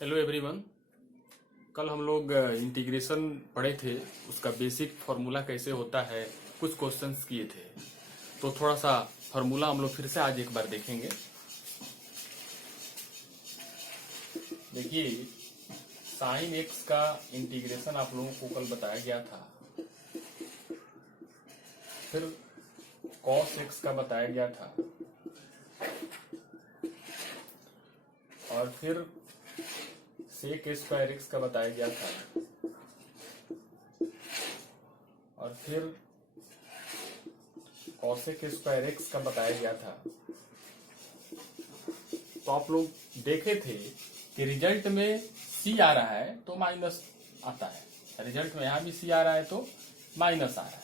Hello everyone. कल हम लोग इंटीग्रेशन पढ़े थे, उसका बेसिक फार्मूला कैसे होता है, कुछ क्वेश्चंस किए थे। तो थोड़ा सा फार्मूला हम लोग फिर से आज एक बार देखेंगे। देखिए, साइन एक्स का इंटीग्रेशन आप लोगों को कल बताया गया था, फिर कॉस एक्स का बताया गया था, और फिर सेक स्क्वायर एक्स का बताया गया था, और फिर कॉसेक स्क्वायर एक्स का बताया गया था। तो आप लोग देखे थे कि रिजल्ट में सी आ रहा है तो माइनस आता है, रिजल्ट में यहां भी सी आ रहा है तो माइनस आ रहा है।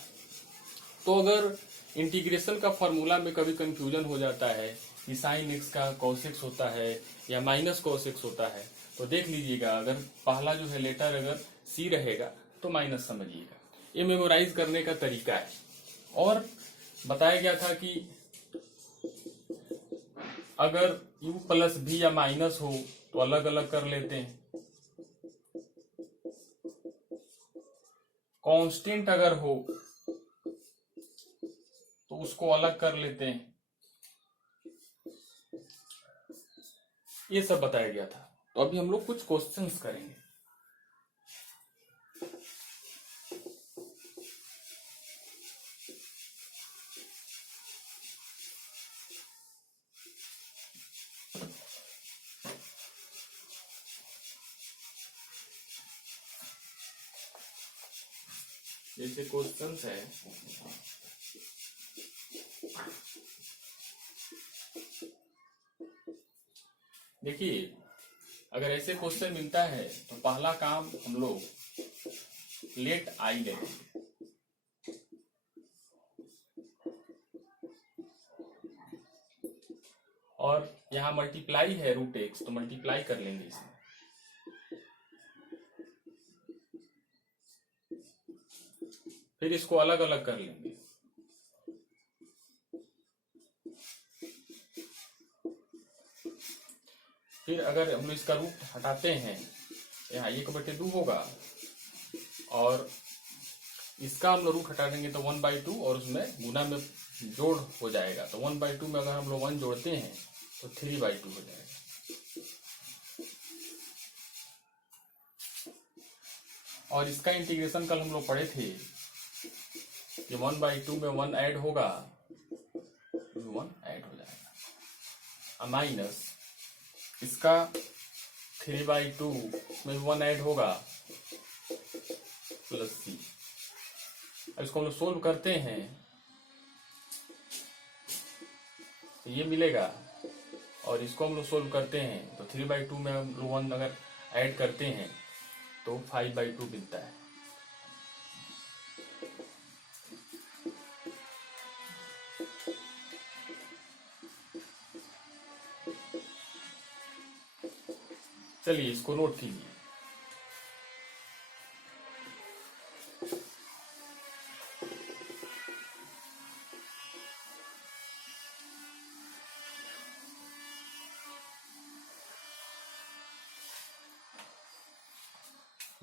तो अगर इंटीग्रेशन का फॉर्मूला में कभी कंफ्यूजन हो जाता है कि साइन एक्स का कॉस एक्स होता है या माइनस कॉस एक्स होता है, तो देख लीजिएगा, अगर पहला जो है लेटर अगर सी रहेगा तो माइनस समझिएगा। ये मेमोराइज करने का तरीका है। और बताया गया था कि अगर u प्लस भी या माइनस हो तो अलग अलग कर लेते हैं, कांस्टेंट अगर हो तो उसको अलग कर लेते हैं। ये सब बताया गया था। तो अभी हम लोग कुछ क्वेश्चंस करेंगे। जैसे क्वेश्चंस है, देखिए, अगर ऐसे क्वेश्चन मिलता है तो पहला काम हम लोग लेट आई लेंगे। और यहाँ मल्टीप्लाई है रूट एक्स, तो मल्टीप्लाई कर लेंगे इसमें। फिर इसको अलग अलग कर लेंगे। फिर अगर हम लोग इसका रूट हटाते हैं, यहाँ 1/2 होगा, और इसका हम लोग रूट हटा देंगे तो 1/2, और उसमें गुना में जोड़ हो जाएगा। तो 1/2 में अगर हम लोग 1 जोड़ते हैं तो 3/2 हो जाएगा। और इसका इंटीग्रेशन कल हम लोग पढ़े थे कि 1/2 में 1 ऐड होगा, 1 ऐड हो जाएगा, माइनस इसका 3/2 में 1 ऐड होगा, प्लस सी। इसको हम लोग सोल्व करते हैं तो ये मिलेगा, और इसको हम लोग सोल्व करते हैं तो 3/2 में हम लोग 1 अगर ऐड करते हैं तो 5/2 मिलता है। चलिए इसको नोट कीजिए।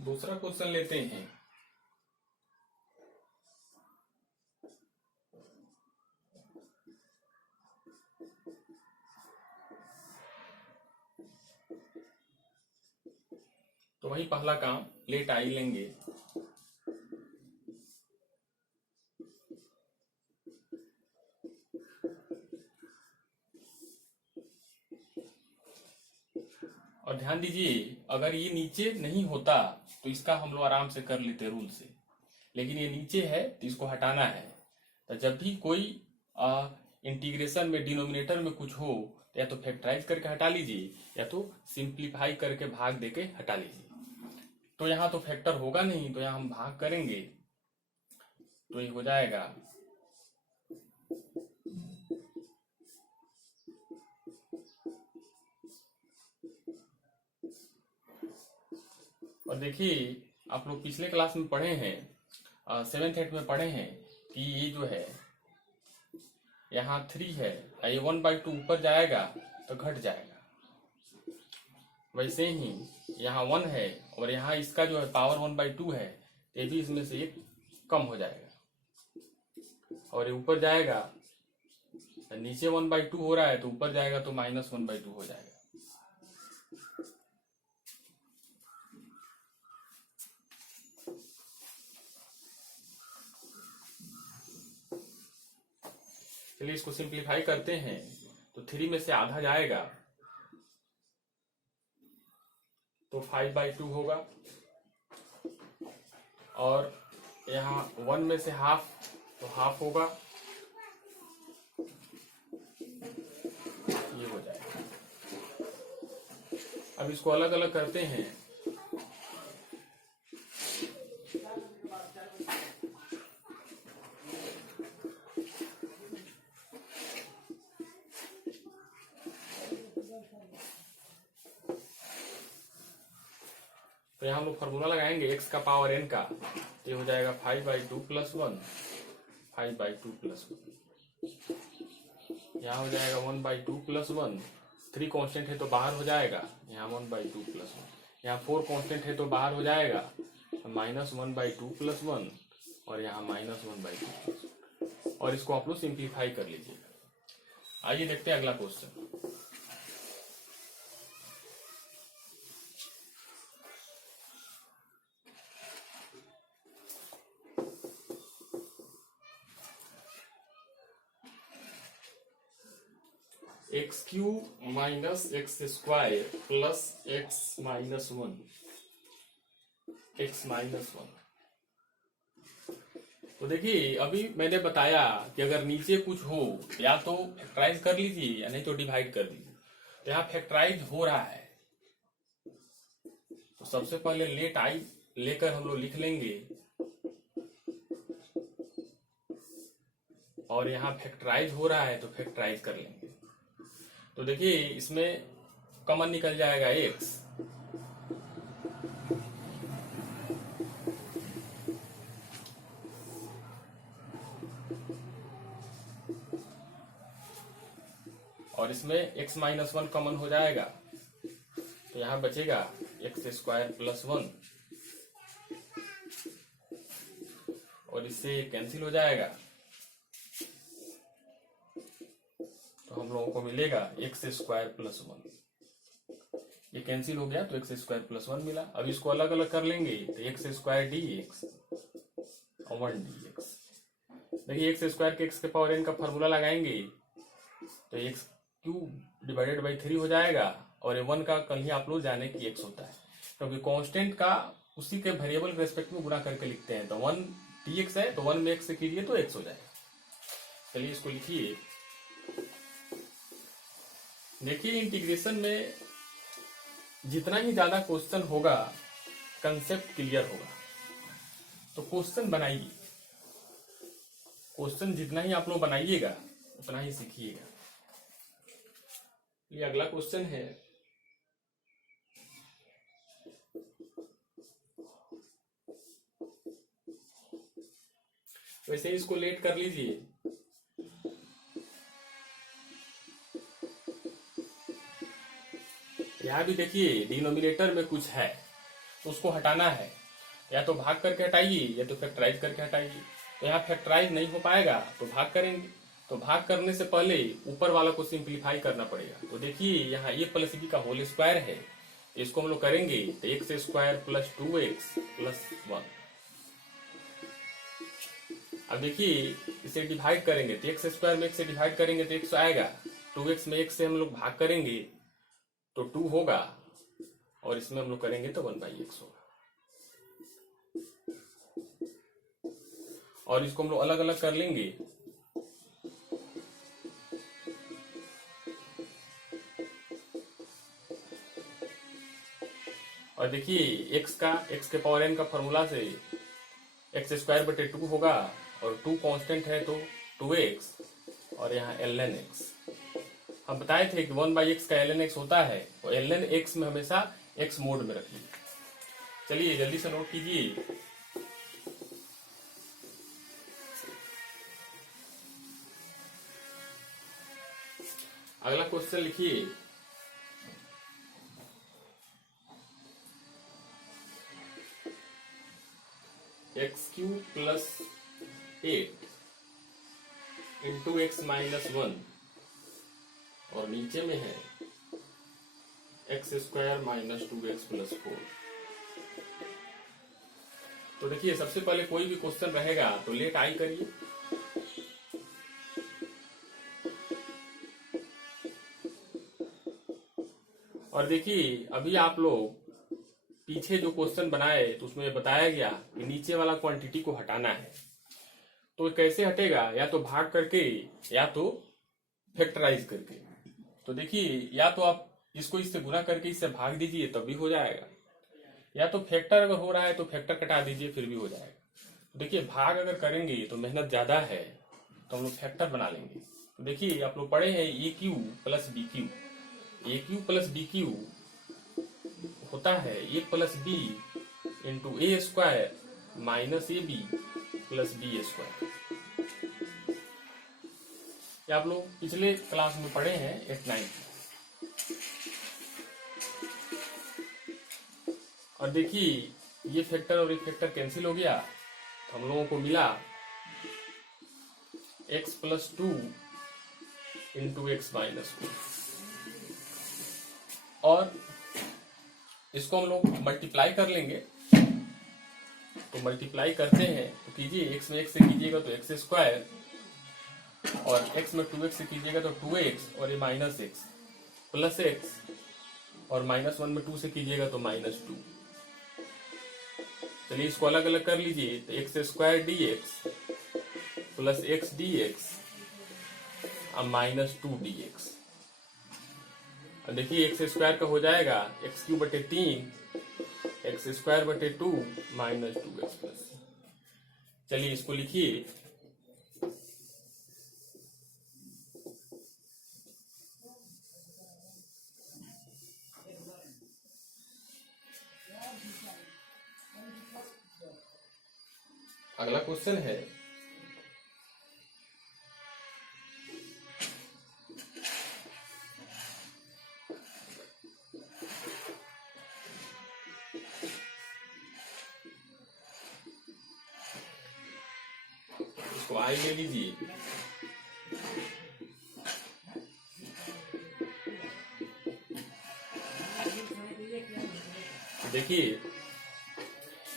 दूसरा क्वेश्चन लेते हैं। तो वही पहला काम लेट आई लेंगे। और ध्यान दीजिए, अगर ये नीचे नहीं होता तो इसका हम लोग आराम से कर लेते रूल से, लेकिन ये नीचे है तो इसको हटाना है। तो जब भी कोई इंटीग्रेशन में डिनोमिनेटर में कुछ हो तो या तो फैक्टराइज करके हटा लीजिए, या तो सिंप्लीफाई करके भाग देके हटा लीजिए। तो यहाँ तो फैक्टर होगा नहीं, तो यहाँ हम भाग करेंगे तो ये हो जाएगा और देखिए, आप लोग पिछले क्लास में पढ़े हैं, 7th 8 में पढ़े हैं कि ये जो है यहाँ 3 है, ये 1/2 ऊपर जाएगा तो घट जाएगा। वैसे ही यहाँ 1 है और यहाँ इसका जो है पावर 1/2 है, ये भी इसमें से एक कम हो जाएगा और ये ऊपर जाएगा, नीचे 1/2 हो रहा है तो ऊपर जाएगा तो -1/2 हो जाएगा। चलिए इसको सिंप्लीफाई करते हैं तो 3 में से आधा जाएगा तो 5/2 होगा और यहाँ 1 में से हाफ तो हाफ होगा, ये हो जाएगा। अब इसको अलग अलग करते हैं तो यहाँ हम लोग फॉर्मूला लगाएंगे x का पावर n का, ये हो जाएगा 5/2 + 1, 5/2 + 1। यहाँ हो जाएगा 1/2 + 1, 3 कांस्टेंट है तो बाहर हो जाएगा, यहाँ 1/2 + 1। यहाँ 4 कांस्टेंट है तो बाहर हो जाएगा, -1/2 + 1 और यहाँ -1/2 + 1। और इसको आप लोग सिंप्लीफाई कर लीजिएगा। आइए देखते हैं अगला क्वेश्चन। x³ - x² + x - 1 तो देखिए अभी मैंने बताया कि अगर नीचे कुछ हो या तो फैक्टराइज कर लीजिए या नहीं तो डिवाइड कर दीजिए। तो यहाँ फैक्टराइज हो रहा है तो सबसे पहले लेट आई लेकर हम लोग लिख लेंगे और यहाँ फैक्टराइज हो रहा है तो फैक्टराइज कर लेंगे। तो देखिए इसमें कॉमन निकल जाएगा x, और इसमें x - 1 कॉमन हो जाएगा तो यहाँ बचेगा x² + 1 और इससे कैंसिल हो जाएगा तो हम लोगों को मिलेगा x² + 1। ये कैंसिल हो गया तो x² + 1 मिला। अब इसको अलग अलग कर लेंगे तो x² dx और 1 dx। देखिए x² के x के पावर n का फॉर्मूला लगाएंगे तो x³ / 3 हो जाएगा और ये 1 का कल ही आप लोग जाने की x होता है क्योंकि कांस्टेंट का उसी के वेरिएबल के रेस्पेक्ट में गुणा करके लिखते हैं। तो 1 dx है तो 1 में x से कीजिए तो x हो जाएगा। चलिए इसको लिखिए। देखिए इंटीग्रेशन में जितना ही ज्यादा क्वेश्चन होगा कंसेप्ट क्लियर होगा। तो क्वेश्चन बनाइए, क्वेश्चन जितना ही आप लोग बनाइएगा उतना ही सीखिएगा। ये अगला क्वेश्चन है, वैसे इसको लेट कर लीजिए। यहाँ भी देखिए डिनोमिनेटर में कुछ है तो उसको हटाना है, या तो भाग करके हटाइए या तो फैक्टराइज करके हटाइए। तो यहाँ फैक्टराइज नहीं हो पाएगा तो भाग करेंगे। तो भाग करने से पहले ऊपर वाला को सिंप्लीफाई करना पड़ेगा। तो देखिए यहाँ a + b का होल स्क्वायर है, इसको हम लोग करेंगे तो x² + 2x + 1। अब देखिए इसे डिवाइड करेंगे तो x² में x से डिवाइड करेंगे तो x आएगा, 2x में x से हम लोग भाग करेंगे तो 2 होगा और इसमें हम लोग करेंगे तो 1/x होगा। और इसको हम लोग अलग अलग कर लेंगे और देखिए x के पावर n का फॉर्मूला से x² / 2 होगा और 2 कांस्टेंट है तो 2x और यहाँ ln x। हम बताए थे कि 1/x का ln x होता है और ln x में हमेशा x मोड में रखिए। चलिए जल्दी से नोट कीजिए। अगला क्वेश्चन लिखिए, x³ plus 8 into x minus 1 और नीचे में है x² माइनस 2x प्लस 4। तो देखिए सबसे पहले कोई भी क्वेश्चन रहेगा तो लेट आई करिए। और देखिए अभी आप लोग पीछे जो क्वेश्चन बनाए तो उसमें बताया गया कि नीचे वाला क्वांटिटी को हटाना है। तो कैसे हटेगा, या तो भाग करके या तो फैक्टराइज करके। तो देखिए या तो आप इसको इससे गुना करके इससे भाग दीजिए तब भी हो जाएगा, या तो फैक्टर अगर हो रहा है तो फैक्टर कटा दीजिए फिर भी हो जाएगा। तो देखिए भाग अगर करेंगे तो मेहनत ज्यादा है तो हम लोग फैक्टर बना लेंगे। तो देखिए आप लोग पढ़े हैं AQ plus BQ। AQ plus BQ होता है A plus B into A² minus AB plus B²। ये आप लोग पिछले क्लास में पढ़े हैं 8-9। और देखिए ये फैक्टर और एक फैक्टर कैंसिल हो गया तो हम लोगों को मिला x plus 2 into x minus 2। और इसको हम लोग मल्टीप्लाई कर लेंगे। तो मल्टीप्लाई करते हैं तो कीजिए, x में x से कीजिएगा तो x² और x में 2x से कीजिएगा तो 2x और ये माइनस x प्लस x और माइनस 1 में 2 से कीजिएगा तो माइनस 2। चलिए इसको अलग अलग कर लीजिए तो x² dx plus x dx और माइनस 2 dx। देखिए x² का हो जाएगा x³ बटे 3 x² बटे 2 माइनस 2x प्लस। चलिए इसको लिखिए। अगला क्वेश्चन है इसको आई ले लीजिए। देखिए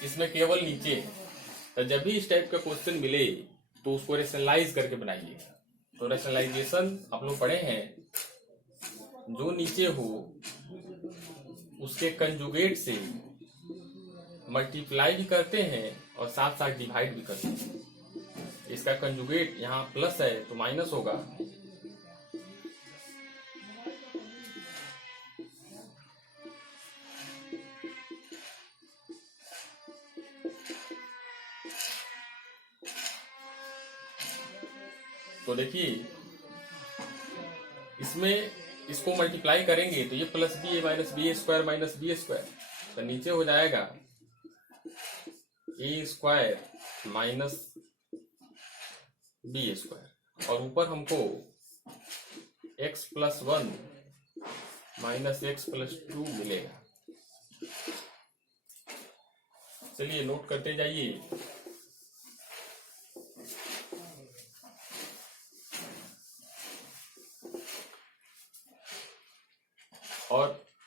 इसमें केवल नीचे है, तो जब भी इस टाइप का क्वेश्चन मिले तो उसको रेशनलाइज करके बनाइए। तो रेशनलाइजेशन आप लोग पढ़े हैं, जो नीचे हो उसके कंजुगेट से मल्टीप्लाई भी करते हैं और साथ साथ डिवाइड भी करते हैं। इसका कंजुगेट यहाँ प्लस है तो माइनस होगा, तो देखिए इसमें इसको मल्टीप्लाई करेंगे तो ये plus b minus b² minus b², तो नीचे हो जाएगा a² माइनस b² और ऊपर हमको x plus 1 minus x plus 2 मिलेगा। चलिए नोट करते जाइए। और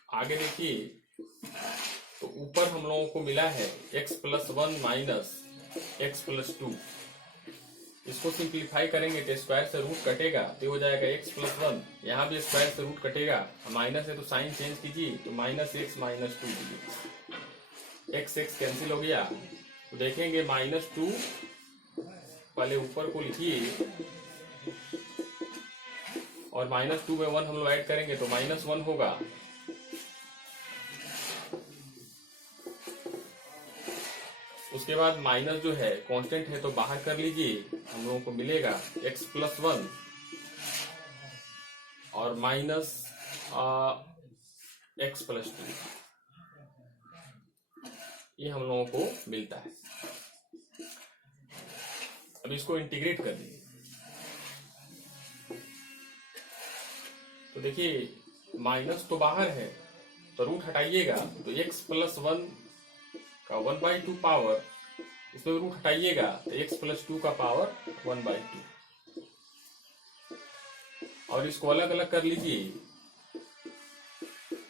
आगे देखिए तो ऊपर हम लोगों को मिला है x plus 1 minus x plus 2। इसको सिंप्लीफाई करेंगे तो स्क्वायर से रूट कटेगा तो हो जाएगा x प्लस 1। यहाँ भी स्क्वायर से रूट कटेगा, माइनस है तो साइन चेंज कीजिए तो minus x minus 2 x cancel हो गया। तो देखेंगे माइनस 2 पहले ऊपर को लिखिए और माइनस 2 में 1 हम लोग ऐड करेंगे तो माइनस 1 होगा। उसके बाद माइनस जो है कांस्टेंट है तो बाहर कर लीजिए, हम लोगों को मिलेगा x प्लस 1 और माइनस x प्लस 2, ये हम लोगों को मिलता है। अब इसको इंटीग्रेट कर दीजिए तो देखिए माइनस तो बाहर है तो रूट हटाइएगा तो x प्लस 1 का 1/2 पावर इसमें रूट हटाइएगा तो x प्लस 2 का पावर 1/2, और इसको अलग अलग कर लीजिए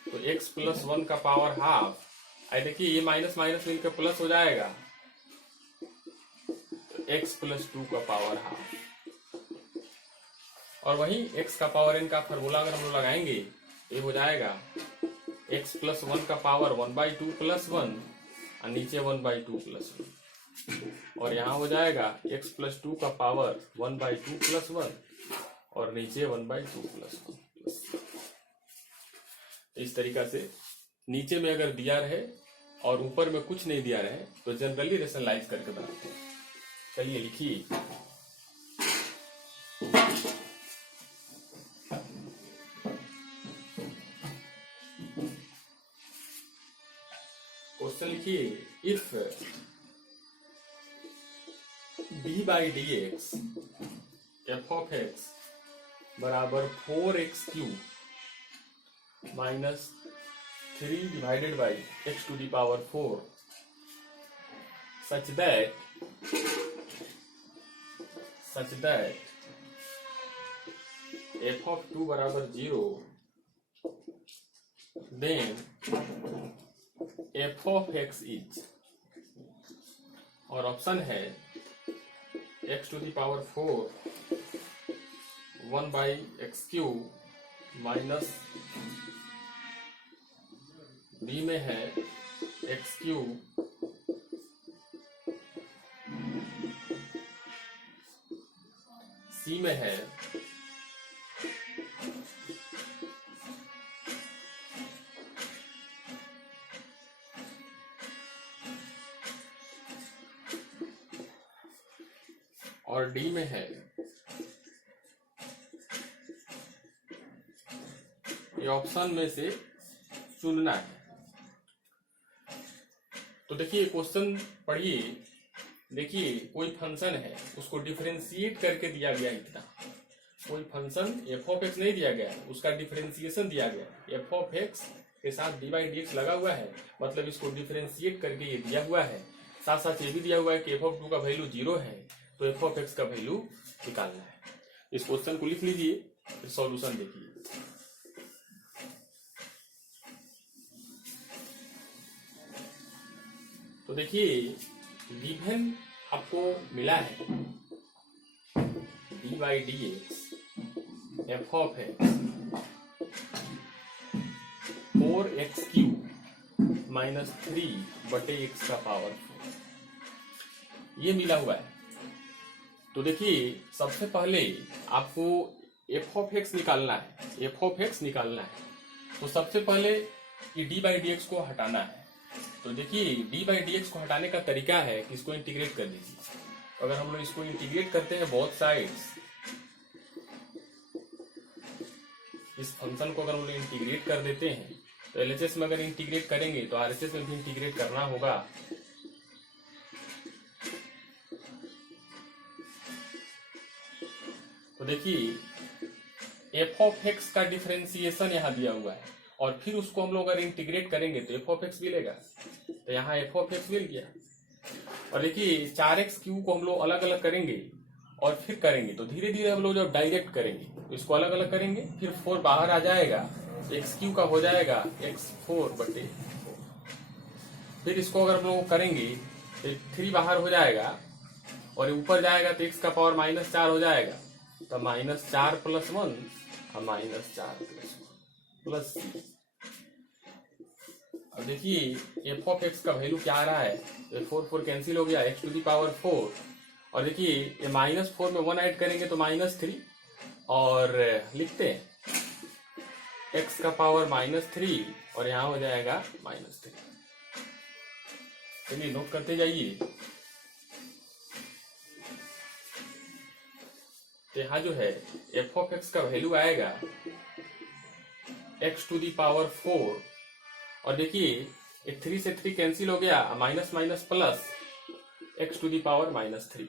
तो x प्लस 1 का पावर हाफ। आई देखिए ये माइनस माइनस मिलकर प्लस हो जाएगा, तो x प्लस 2 का पावर हाफ। और वही x का पावर n का फॉर्मूला अगर हम लोग लगाएंगे ये हो जाएगा x प्लस 1 का पावर 1/2 प्लस 1 और नीचे 1/2 प्लस 1, और यहाँ हो जाएगा x प्लस 2 का पावर 1/2 प्लस 1 और नीचे 1/2 प्लस 1। इस तरीका से नीचे में अगर दिया रहे और ऊपर में कुछ नहीं दिया रहे तो जनरली रेशनलाइज करके बनाते हैं। चलिए लिखिए, क्वेश्चन लिखिए, if d/dx f of x बराबर 4x³ minus 3 divided by x to the power 4 such that f of 2 बराबर 0, then f of x is, और ऑप्शन है x to the power 4 1/x³ minus b में है x³, c में है और D में है। ये ऑप्शन में से चुनना है। तो देखिए क्वेश्चन पढ़िए, देखिए कोई फंक्शन है उसको डिफरेंशिएट करके दिया गया इतना, कोई फंक्शन f of x नहीं दिया गया है, उसका डिफरेंशिएशन दिया गया है, f of x के साथ d/dx लगा हुआ है, मतलब इसको डिफरेंशिएट करके ये दिया हुआ है। साथ साथ ये भी दिया हुआ है कि f of 2 का वैल्यू 0 है, तो f of x का वैल्यू निकालना है। इस क्वेश्चन को लिख लीजिए, फिर सॉल्यूशन देखिए। तो देखिए गिवन आपको मिला है d/dx f of x 4x³ minus 3/x का पावर 4, ये मिला हुआ है। तो देखिए सबसे पहले आपको f of x निकालना है, f of x निकालना है। तो सबसे पहले ये d/dx को हटाना है। तो देखिए d/dx को हटाने का तरीका है कि इसको इंटीग्रेट कर दीजिए। अगर हम लोग इसको इंटीग्रेट करते हैं बोथ साइड्स, इस फंक्शन को अगर हम लोग इंटीग्रेट कर देते हैं तो LHS में अगर इंटीग्रेट करेंगे तो RHS में भी इंटीग्रेट करना होगा। तो देखिए f of x का डिफरेंशिएशन यहाँ दिया हुआ है और फिर उसको हम लोग अगर इंटीग्रेट करेंगे तो f of x मिलेगा, तो यहाँ f of x मिल गया। और देखिए 4x³ को हम लोग अलग अलग करेंगे और फिर करेंगे तो धीरे धीरे हम लोग जब डायरेक्ट करेंगे तो इसको अलग अलग करेंगे, फिर 4 बाहर आ जाएगा, x³ का हो जाएगा x4/4। फिर इसको अगर हम लोग करेंगे तो 3 बाहर हो जाएगा और ऊपर जाएगा तो x का पावर -4 हो जाएगा, तो -4 + 1 और -4 + 1 प्लस c। अब देखिए f of x का वैल्यू क्या आ रहा है, तो 4 कैंसिल हो गया, x टू दी पावर 4, और देखिए ये -4 में 1 ऐड करेंगे तो -3, और लिखते हैं x का पावर -3 और यहाँ हो जाएगा -3। चलिए नोट करते जाइए। तो यहाँ जो है f of x का वैल्यू आएगा x टू दी पावर 4, और देखिए 3 से 3 कैंसिल हो गया, minus minus plus x to the power -3,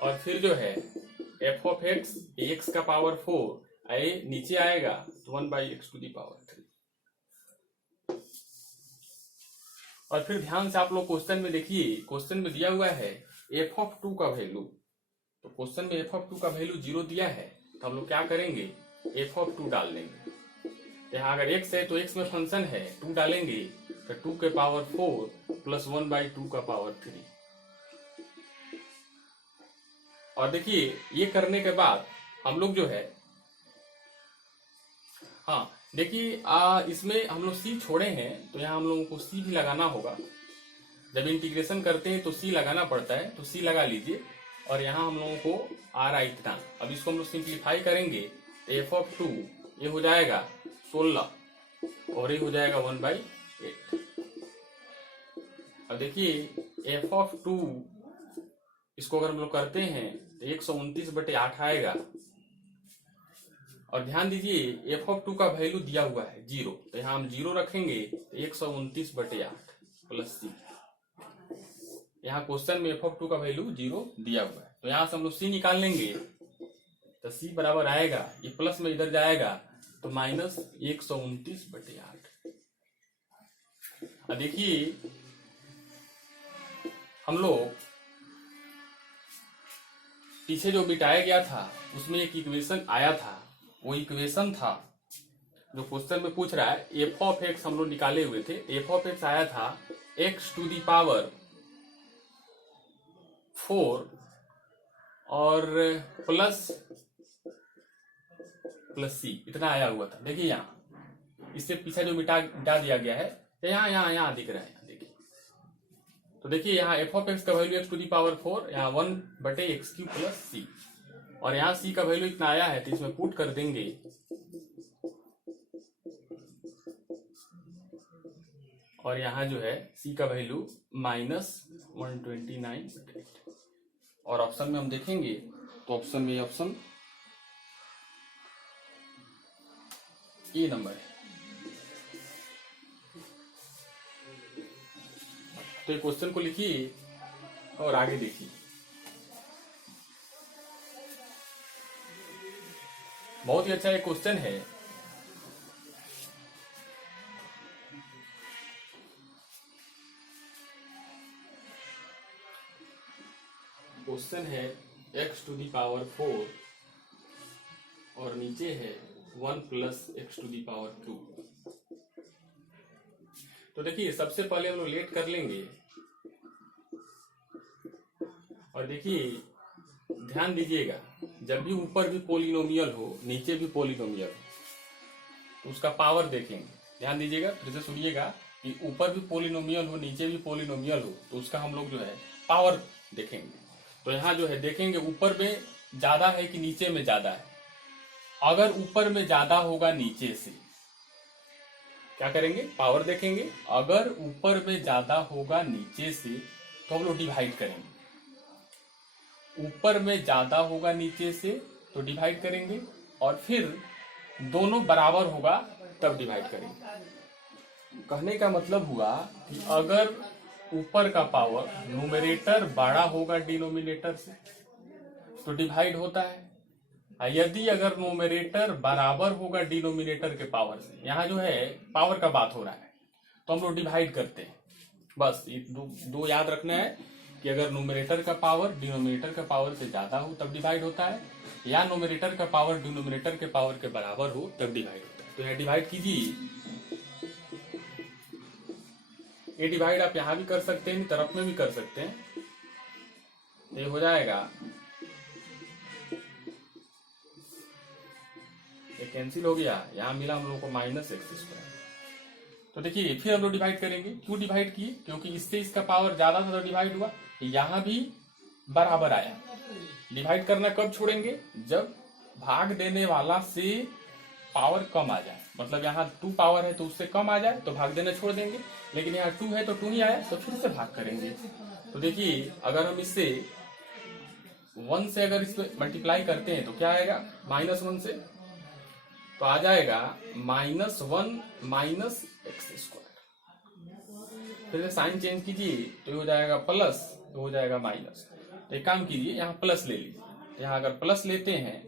और फिर जो है f of x का पावर 4 आए नीचे आएगा तो 1/x टू दी पावर 3। और फिर ध्यान से आप लोग क्वेश्चन में देखिए, क्वेश्चन में दिया हुआ है एफ ऑफ 2 का वैल्यू। तो क्वेश्चन में एफ ऑफ 2 का वैल्यू 0 दिया है, तो हम लोग क्या करेंगे, एफ ऑफ 2 डाल देंगे। तो यहाँ अगर x है तो x में फंक्शन है 2 डालेंगे, तो 2 के पावर 4 प्लस 1/2 का पावर 3। और देखिए ये करने के बाद हम लोग जो है, हाँ देखिए इसमें हम लोग c छोड़े हैं, तो यहाँ हम लोगों को c भी लगाना होगा। जब इंटीग्रेशन करते हैं तो c लगाना पड़ता है, तो c लगा लीजिए। और यहाँ हम लोगों को आ रहा है इतना। अब इसको हम लोग सिंप्लीफाई करेंगे, एफ ऑफ 2 ये हो जाएगा 16 और ये हो जाएगा 1/8। अब देखिए एफ ऑफ 2 इसको अगर हम लोग करते हैं तो 129/8 आएगा। और ध्यान दीजिए एफ ऑफ 2 का वैल्यू दिया हुआ है 0, तो यहाँ हम 0 रखेंगे तो 129/8 प्लस c। यहाँ क्वेश्चन में एफ ऑफ 2 का वैल्यू 0 दिया हुआ है, तो यहाँ से हम लोग c निकाल लेंगे, तो c बराबर आएगा, ये प्लस में इधर जाएगा तो माइनस 129/8। अब देखिए हम लोग पीछे जो बिटाया गया था उसमें एक इक्वेशन आया था, वो इक्वेशन था जो क्वेश्चन में पूछ रहा है। एफ ऑफ एक्स हम लोग निकाले हुए थे, एफ ऑफ एक्स आया था x टू दी पावर 4 और प्लस c इतना आया हुआ था। देखिए यहाँ इससे पीछे जो मिटा दिया गया है, यहाँ दिख रहा है, यहाँ देखिए। तो देखिए यहाँ एफ ऑफ एक्स का value x to the power 4, यहाँ 1/x³ प्लस c, और यहाँ c का वैल्यू इतना आया है, तो इसमें पुट कर देंगे। और यहाँ जो है c का वैल्यू -129/8। और ऑप्शन में हम देखेंगे तो ऑप्शन में ऑप्शन ए नंबर है। तो ये क्वेश्चन को लिखिए और आगे देखिए। बहुत ही अच्छा एक क्वेश्चन है। क्वेश्चन है x टू दी पावर 4 और नीचे है 1 plus x to the power 2। तो देखिए सबसे पहले हम लोग लेट कर लेंगे। और देखिए ध्यान दीजिएगा, जब भी ऊपर भी पोलिनोमियल हो नीचे भी पोलिनोमियल हो तो उसका पावर देखेंगे। ध्यान दीजिएगा, फिर से सुनिएगा कि ऊपर भी पोलिनोमियल हो नीचे भी पोलिनोमियल हो तो उसका हम लोग जो है पावर देखेंगे। तो यहाँ जो है देखेंगे ऊपर में ज्यादा है कि नीचे में ज्यादा है। अगर ऊपर में ज्यादा होगा नीचे से क्या करेंगे, पावर देखेंगे। अगर ऊपर में ज्यादा होगा नीचे से तो हम लोग डिवाइड करेंगे। ऊपर में ज्यादा होगा नीचे से तो डिवाइड करेंगे, और फिर दोनों बराबर होगा तब डिवाइड करेंगे। कहने का मतलब हुआ कि अगर ऊपर का पावर न्यूमरेटर बड़ा होगा डिनोमिनेटर से तो डिवाइड होता है। यदि अगर न्यूमरेटर बराबर होगा डिनोमिनेटर के पावर से, यहाँ जो है पावर का बात हो रहा है, तो हम लोग डिवाइड करते हैं। बस ये दो याद रखना है कि अगर न्यूमरेटर का पावर डिनोमिनेटर के पावर से ज्यादा हो तब डिवाइड होता है, या न्यूमरेटर का पावर डिनोमिनेटर के पावर के बराबर हो तब डिवाइड होता है। तो यह डिवाइड कीजिए। ये डिवाइड आप यहाँ भी कर सकते हैं, तरफ में भी कर सकते हैं। ये हो जाएगा, ये कैंसिल हो गया, यहाँ मिला हम लोग को -x²। तो देखिए फिर हम लोग डिवाइड करेंगे। क्यों डिवाइड किए, क्योंकि इससे इसका पावर ज्यादा था तो डिवाइड हुआ। यहाँ भी बराबर आया। डिवाइड करना कब छोड़ेंगे, जब भाग देने वाला से पावर कम आ जाए। मतलब यहाँ 2 पावर है तो उससे कम आ जाए तो भाग देना छोड़ देंगे, लेकिन यहाँ 2 है तो 2 ही आया तो फिर से भाग करेंगे। तो देखिए अगर हम इससे 1 से अगर इसमें मल्टीप्लाई करते हैं तो क्या आएगा, -1 से तो आ जाएगा -1 -x²। फिर से साइन चेंज कीजिए तो ये हो जाएगा प्लस, तो हो जाएगा माइनस। तो एक काम कीजिए, यहाँ प्लस ले लीजिए। यहाँ अगर प्लस लेते हैं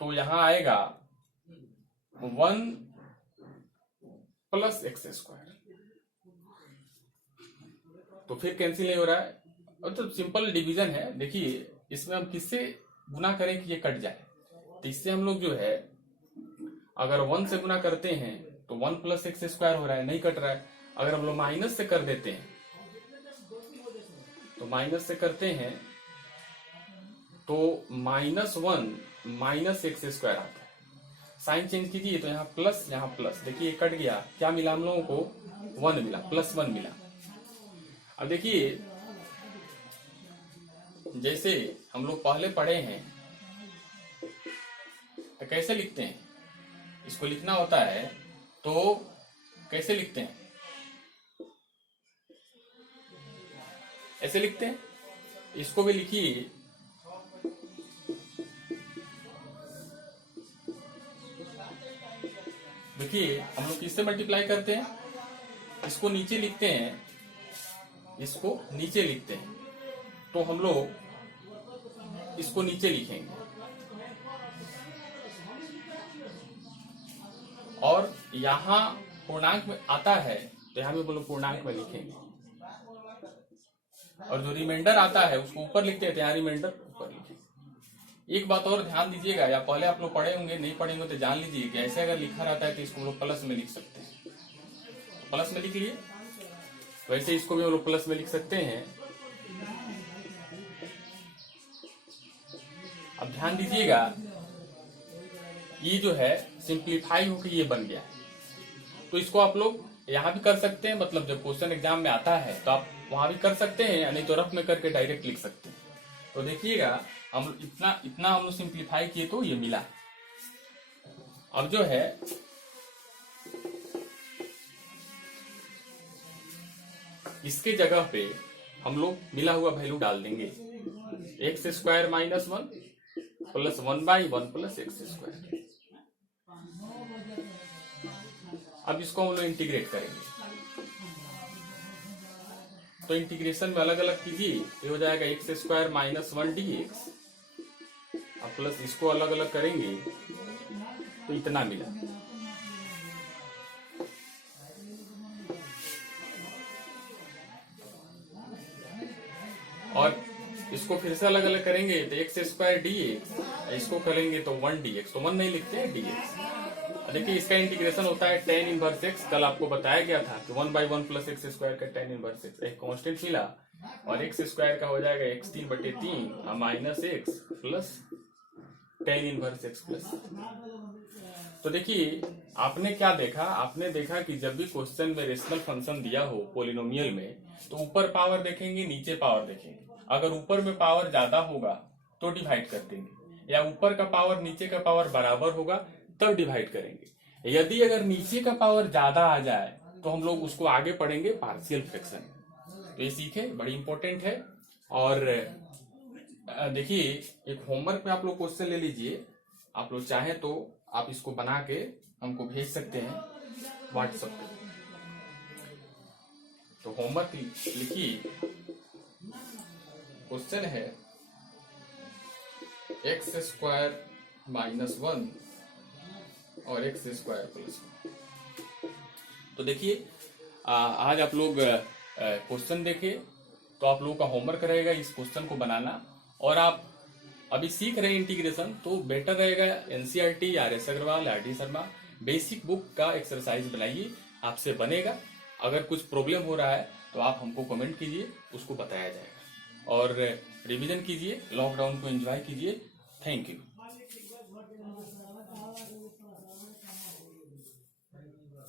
तो यहाँ आएगा 1 प्लस x²। तो फिर कैंसिल नहीं हो रहा है, और तो सिंपल डिवीजन है। देखिए इसमें हम किससे गुना करें कि ये कट जाए, तो इससे हम लोग जो है अगर 1 से गुना करते हैं तो 1 प्लस एक्स स्क्वायर हो रहा है, नहीं कट रहा है। अगर हम लोग माइनस से कर देते हैं तो माइनस से करते हैं तो -1 माइनस एक्स स्क्वायर आता है। साइन चेंज कीजिए तो यहाँ प्लस, देखिए कट गया, क्या मिला हम लोगों को 1 मिला, +1 मिला। अब देखिए जैसे हम लोग पहले पढ़े हैं तो कैसे लिखते हैं, इसको लिखना होता है तो कैसे लिखते हैं, ऐसे लिखते हैं। इसको भी लिखिए, देखिए हम लोग किससे मल्टीप्लाई करते हैं, इसको नीचे लिखते हैं, इसको नीचे लिखते हैं, तो हम लोग इसको नीचे लिखेंगे और यहां पूर्णांक में आता है तो यहां भी हम लोग पूर्णांक में लिखेंगे, और जो रिमाइंडर आता है उसको ऊपर लिखते हैं तो यहाँ रिमाइंडर ऊपर लिखेंगे। एक बात और ध्यान दीजिएगा, या पहले आप लोग पढ़े होंगे, नहीं पढ़े होंगे तो जान लीजिए कि ऐसे अगर लिखा रहता है तो इसको हम लोग प्लस में लिख सकते हैं, प्लस में लिख लिए, वैसे इसको भी हम लोग प्लस में लिख सकते हैं। अब ध्यान दीजिएगा, ये जो है सिंप्लीफाई होकर ये बन गया है, तो इसको आप लोग यहाँ भी कर सकते हैं, मतलब जब क्वेश्चन एग्जाम में आता है तो आप वहां भी कर सकते हैं, नहीं तो रफ में करके डायरेक्ट लिख सकते हैं। तो देखिएगा हम इतना हम लोग सिंप्लीफाई किए तो ये मिला। अब जो है इसके जगह पे हम लोग मिला हुआ वैल्यू डाल देंगे, x square -1 plus 1/1 plus x square. अब इसको हम लोग इंटीग्रेट करेंगे, तो इंटीग्रेशन में अलग अलग कीजिए, ये हो जाएगा एक्स स्क्वायर -1 dx, अब प्लस इसको अलग अलग करेंगे तो इतना मिला। और इसको फिर से अलग अलग करेंगे तो एक्स स्क्वायर dx, इसको करेंगे तो 1 dx, तो 1 नहीं लिखते हैं dx। देखिए इसका इंटीग्रेशन होता है tan इनवर्स x, कल आपको बताया गया था कि 1/1 प्लस एक्स स्क्वायर का tan इनवर्स x, एक कांस्टेंट मिला, और एक्स स्क्वायर का हो जाएगा x3/3 minus x plus tan inverse x plus. तो देखिए आपने क्या देखा, आपने देखा कि जब भी क्वेश्चन में रेशनल फंक्शन दिया हो पोलिनोमियल में, तो ऊपर पावर देखेंगे, नीचे पावर देखेंगे। अगर ऊपर में पावर ज्यादा होगा तो डिवाइड कर देंगे, या ऊपर का पावर नीचे का पावर बराबर होगा तब डिवाइड करेंगे। यदि अगर नीचे का पावर ज्यादा आ जाए तो हम लोग उसको आगे पढ़ेंगे पार्शियल फ्रैक्शन। तो ये सीखे, बड़ी इंपॉर्टेंट है। और देखिए एक होमवर्क में आप लोग क्वेश्चन ले लीजिए, आप लोग चाहें तो आप इसको बना के हमको भेज सकते हैं व्हाट्सएप पे। तो होमवर्क लिखिए, क्वेश्चन है एक्स स्क्वायर -1 और एक्स स्क्वायर +1। तो देखिए आज आप लोग क्वेश्चन देखे, तो आप लोगों का होमवर्क रहेगा इस क्वेश्चन को बनाना, और आप अभी सीख रहे हैं इंटीग्रेशन तो बेटर रहेगा एनसीईआरटी या RS अग्रवाल या RD शर्मा बेसिक बुक का एक्सरसाइज बनाइए, आपसे बनेगा। अगर कुछ प्रॉब्लम हो रहा है तो आप हमको कमेंट कीजिए, उसको बताया जाएगा। और रिवीजन कीजिए, लॉकडाउन को एंजॉय कीजिए। Thank you.